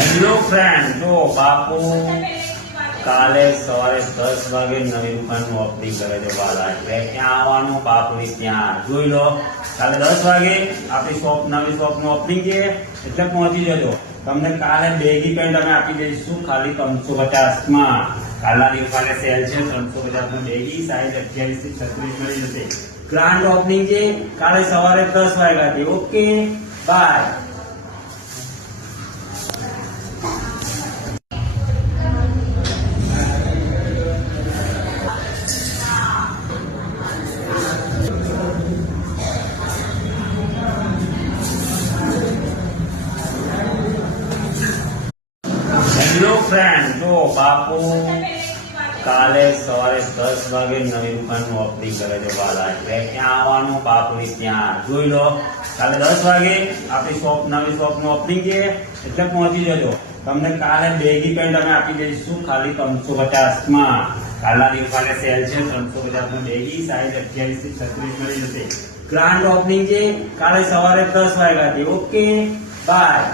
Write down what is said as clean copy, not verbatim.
Hello friend, જો બાપુ કાલે સવારે 10 વાગે નવી દુકાનનું ઓપનિંગ કરે છે વાલા, એટલે ત્યાં આવવાનું બાપુની ત્યાં જોઈ લો. કાલે 10 વાગે આપણી નવી શોપનું ઓપનિંગ છે, એટલે પહોંચી જજો. તમને કાલે બેગી પેન્ટ અમે આપી દઈશું ખાલી 350 માં. કાલના દિવસ કાલે સેલ છે, 350 માં બેગી સાઈઝ 28 થી 36 મળી જશે. ગ્રાન્ડ ઓપનિંગ છે કાલે સવારે 10 વાગ્યાથી. Okay, by. હેલો ફ્રેન્ડ, જો બાપુ કાલે સવારે 10 વાગે નવી દુકાનનું ઓપનિંગ કરે છે વાલા, એટલે ત્યાં આવવાનું બાપુની ત્યાં જોઈ લો. કાલે 10 વાગે આપણી નવી શોપનું ઓપનિંગ છે, એટલે પહોંચી જજો. તમને કાલે બેગી પેન્ટ અમે આપી દઈશું ખાલી 350 માં. કાલના દિવસ કાલે સેલ છે, 350 માં બેગી સાઈઝ 28 થી 36 મળી જશે. ગ્રાન્ડ ઓપનિંગ છે કાલે સવારે 10 વાગ્યાથી. Okay, by.